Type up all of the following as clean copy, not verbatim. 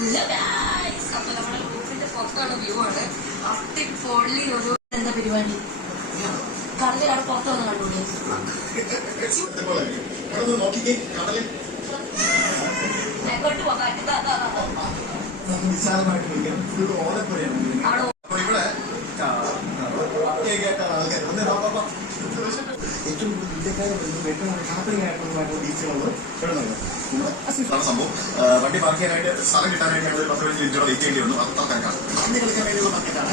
അപ്പൊ നമ്മുടെ ഗ്രൂപ്പിന്റെ പുറത്തുള്ള വ്യൂ ആണ്. അട്ടിപ്പൊളി ഒരു എന്താ പരിപാടി, കടലിലാണ് പുറത്ത് വന്ന് കണ്ടുകൂടി. എങ്ങോട്ട് പോകാൻ ഏറ്റവും ഇന്ത്യക്കാരെ ഏറ്റവും ഹാപ്പനിങ് ആയിട്ടുള്ള ബീച്ചുകളുള്ളത് സംഭവം. വണ്ടി പാർക്ക് ചെയ്യാനായിട്ട് സ്ഥലം കിട്ടാനായിട്ട് ഞങ്ങൾ 10-15 മിനിറ്റോടെ വെയിറ്റ് ചെയ്യേണ്ടി വന്നു. അത്ര തിരക്കാണ്. വണ്ടി കളിക്കാൻ വേണ്ടിയുള്ള മാർക്കറ്റാണ്.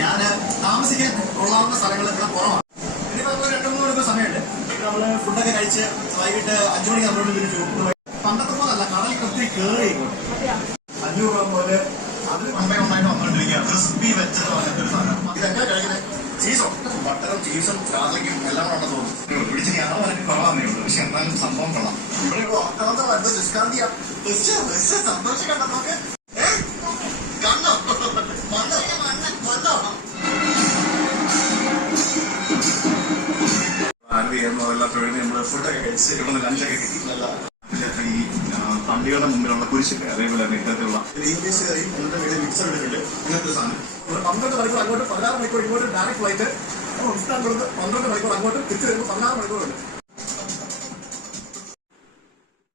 ഞാൻ താമസിക്കാൻ കൊള്ളാവുന്ന സ്ഥലങ്ങളൊക്കെ കുറവാണ്. ഇനിയിപ്പോൾ 2-3 മണിക്കൂർ സമയമുണ്ട്. നമ്മള് ഫുഡൊക്കെ കഴിച്ച് വൈകിട്ട് 5 മണിക്ക് നമ്മളോട് പണ്ടത്തെ പോലല്ല, കടലിൽ ഒത്തിരി കയറി 500 രൂപ പോലെ അതിൽ ഒന്നായിട്ട് വന്നുകൊണ്ടിരിക്കുക. ക്രിസ്പി വെച്ചത് പറഞ്ഞിട്ടൊരു സാധനം. ഇതെങ്ങനെ കഴിക്കുന്നത്? ചീസോ ബട്ടറും ചീസും ഗാർലിക്കും എല്ലാം ഉണ്ടെന്ന് തോന്നുന്നു. പിടിച്ച് ഞാൻ വളരെ കുറവാന്നേ ഉള്ളൂ. പക്ഷെ എന്നാലും സംഭവം കൊള്ളാം. ഇവിടെ സന്തോഷം കണ്ടോ നോക്ക്. കണ്ണോ മണ്ണോ മണ്ണോ അതെല്ലാം തൊഴിൽ നമ്മള് ഫുഡൊക്കെ കഴിച്ച് ഇവിടെ ലഞ്ചൊക്കെ കിട്ടി. നല്ല ഈ പള്ളികളുടെ മുമ്പിലുള്ള കുരിശില്ലേ, അതേപോലെ തന്നെ ഇത്തരത്തിലുള്ള ഇംഗ്ലീഷ് കറിയും എന്നിട്ട് വീട് മിക്സർ ഇട്ടിട്ടുണ്ട്. ഇങ്ങനത്തെ സാധനം 12 മണിക്കൂർ അങ്ങോട്ട് 16 മണിക്കൂർ ഇങ്ങോട്ട് ഡയറക്റ്റ് ഫ്ലൈറ്റ്. 12 മണിക്കൂർ അങ്ങോട്ട് തിരിച്ചു വരുമ്പോൾ 16 മണിക്കൂറുണ്ട്.